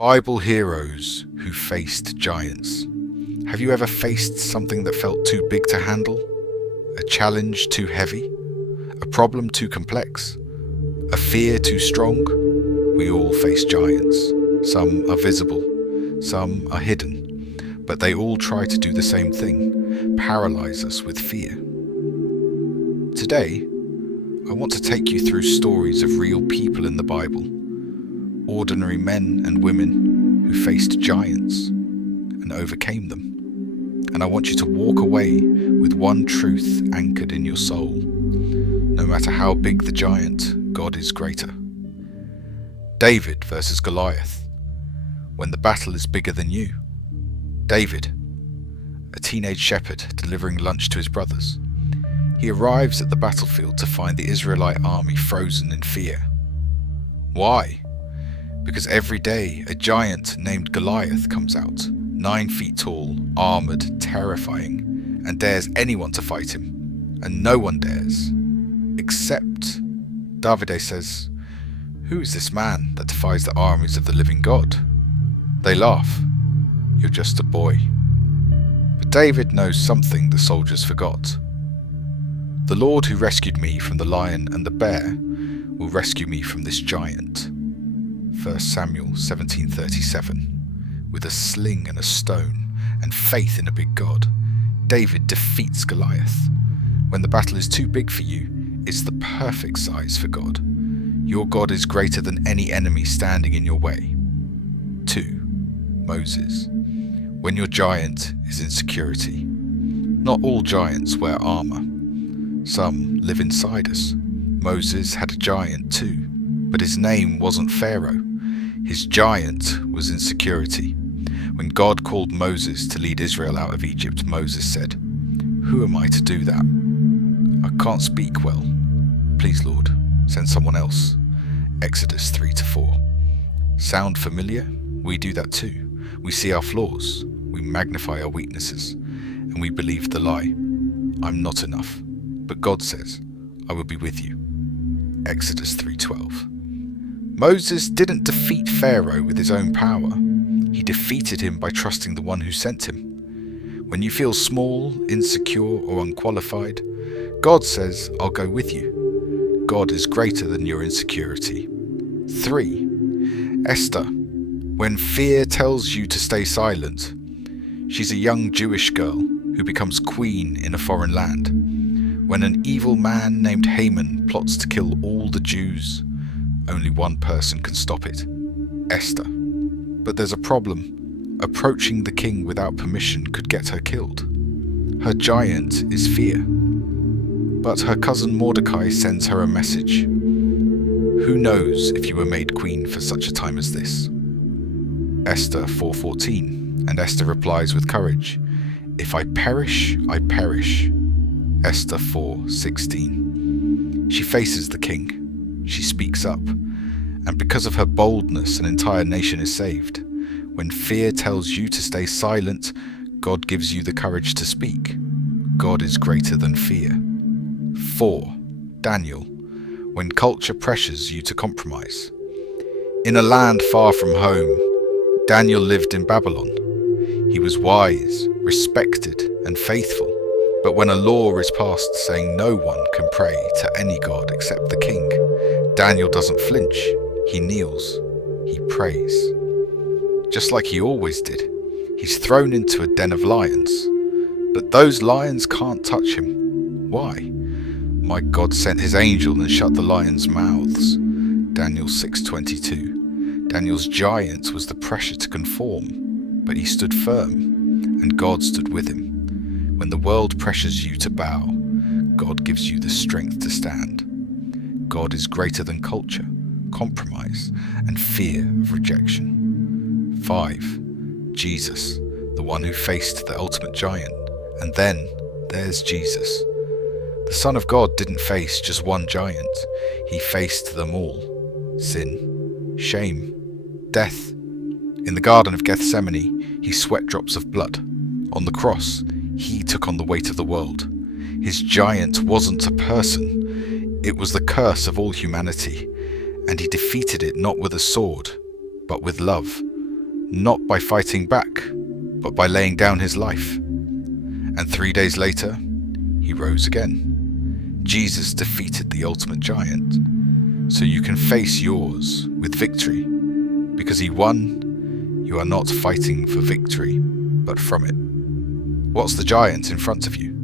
Bible heroes who faced giants. Have you ever faced something that felt too big to handle? A challenge too heavy? A problem too complex? A fear too strong? We all face giants. Some are visible, some are hidden, but they all try to do the same thing, paralyze us with fear. Today, I want to take you through stories of real people in the Bible, ordinary men and women who faced giants and overcame them. And I want you to walk away with one truth anchored in your soul. No matter how big the giant, God is greater. David versus Goliath. When the battle is bigger than you. David, a teenage shepherd delivering lunch to his brothers. He arrives at the battlefield to find the Israelite army frozen in fear. Why? Because every day a giant named Goliath comes out, 9 feet tall, armoured, terrifying, and dares anyone to fight him. And no one dares. Except, Davide says, "Who is this man that defies the armies of the living God?" They laugh. "You're just a boy." But David knows something the soldiers forgot. The Lord who rescued me from the lion and the bear will rescue me from this giant. 1 Samuel 17:37. With a sling and a stone and faith in a big God, David defeats Goliath. When the battle is too big for you, it's the perfect size for God. Your God is greater than any enemy standing in your way. 2. Moses. When your giant is insecurity. Not all giants wear armour. Some live inside us. Moses had a giant too, but his name wasn't Pharaoh. His giant was insecurity. When God called Moses to lead Israel out of Egypt, Moses said, "Who am I to do that? I can't speak well. Please, Lord, send someone else." Exodus 3-4. Sound familiar? We do that too. We see our flaws, we magnify our weaknesses, and we believe the lie. I'm not enough, but God says, "I will be with you." Exodus 3:12. Moses didn't defeat Pharaoh with his own power. He defeated him by trusting the one who sent him. When you feel small, insecure, or unqualified, God says, "I'll go with you." God is greater than your insecurity. 3. Esther. When fear tells you to stay silent. She's a young Jewish girl who becomes queen in a foreign land. When an evil man named Haman plots to kill all the Jews, only one person can stop it. Esther. But there's a problem. Approaching the king without permission could get her killed. Her giant is fear. But her cousin Mordecai sends her a message. Who knows if you were made queen for such a time as this? Esther 4:14, and Esther replies with courage, "If I perish, I perish." Esther 4:16. She faces the king. She speaks up. And because of her boldness, an entire nation is saved. When fear tells you to stay silent, God gives you the courage to speak. God is greater than fear. 4. Daniel. When culture pressures you to compromise. In a land far from home, Daniel lived in Babylon. He was wise, respected, and faithful. But when a law is passed saying no one can pray to any god except the king, Daniel doesn't flinch. He kneels. He prays. Just like he always did. He's thrown into a den of lions. But those lions can't touch him. Why? My God sent his angel and shut the lions' mouths. Daniel 6:22. Daniel's giant was the pressure to conform, but he stood firm, and God stood with him. When the world pressures you to bow, God gives you the strength to stand. God is greater than culture, compromise, and fear of rejection. 5. Jesus, the one who faced the ultimate giant. And then there's Jesus. The Son of God didn't face just one giant. He faced them all. Sin, shame, death. In the Garden of Gethsemane, he sweat drops of blood. On the cross, he took on the weight of the world. His giant wasn't a person. It was the curse of all humanity, and he defeated it not with a sword, but with love. not by fighting back, but by laying down his life. And 3 days later, he rose again. Jesus defeated the ultimate giant, so you can face yours with victory. Because he won, you are not fighting for victory, but from it. What's the giant in front of you?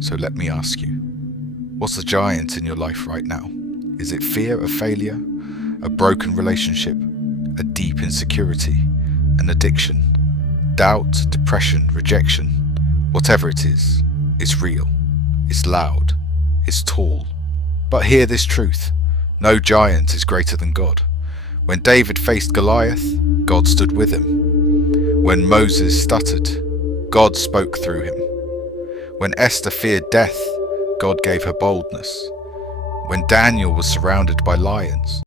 So let me ask you, what's the giant in your life right now? Is it fear of failure, a broken relationship, a deep insecurity, an addiction, doubt, depression, rejection? Whatever it is, it's real, it's loud, it's tall. But hear this truth, no giant is greater than God. When David faced Goliath, God stood with him. When Moses stuttered, God spoke through him. When Esther feared death, God gave her boldness. When Daniel was surrounded by lions,